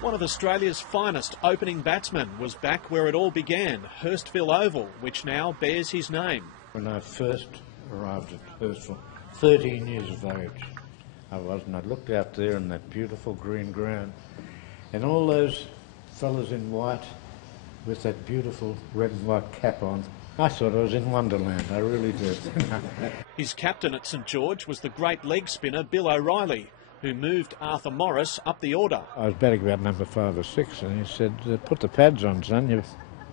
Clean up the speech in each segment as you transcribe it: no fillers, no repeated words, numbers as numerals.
One of Australia's finest opening batsmen was back where it all began, Hurstville Oval, which now bears his name. When I first arrived at Hurstville, 13 years of age I was, and I looked out there in that beautiful green ground, and all those fellas in white with that beautiful red and white cap on. I thought I was in Wonderland, I really did. His captain at St George was the great leg spinner Bill O'Reilly, who moved Arthur Morris up the order. I was batting about number 5 or 6, and he said, "Put the pads on, son, you're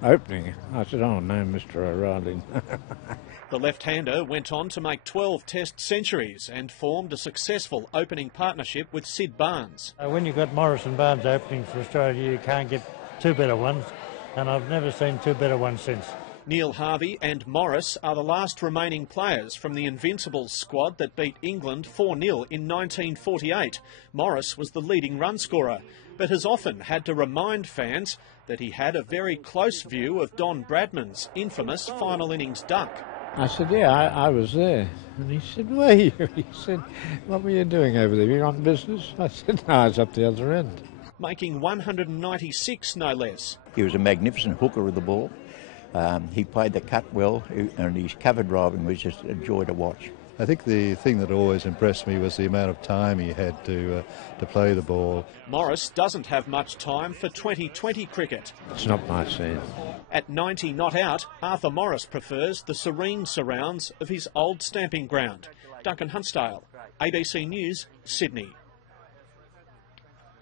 opening." I said, "Oh no, Mr O'Reilly." The left-hander went on to make 12 Test centuries and formed a successful opening partnership with Sid Barnes. When you've got Morris and Barnes opening for Australia, you can't get two better ones, and I've never seen two better ones since. Neil Harvey and Morris are the last remaining players from the Invincibles squad that beat England 4-0 in 1948. Morris was the leading run scorer, but has often had to remind fans that he had a very close view of Don Bradman's infamous final innings duck. I said, "Yeah, I was there." And he said, "Were you?" He said, "What were you doing over there? Were you on business?" I said, "No, I was up the other end." Making 196, no less. He was a magnificent hooker with the ball. He played the cut well, and his cover driving was just a joy to watch. I think the thing that always impressed me was the amount of time he had to play the ball. Morris doesn't have much time for 2020 cricket. It's not my scene. At 90 not out, Arthur Morris prefers the serene surrounds of his old stamping ground. Duncan Hunsdale, ABC News, Sydney.